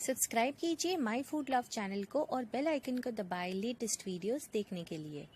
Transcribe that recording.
सब्सक्राइब कीजिए my food love channel को और बेल आइकन को दबाएं लेटेस्ट वीडियोस देखने के लिए।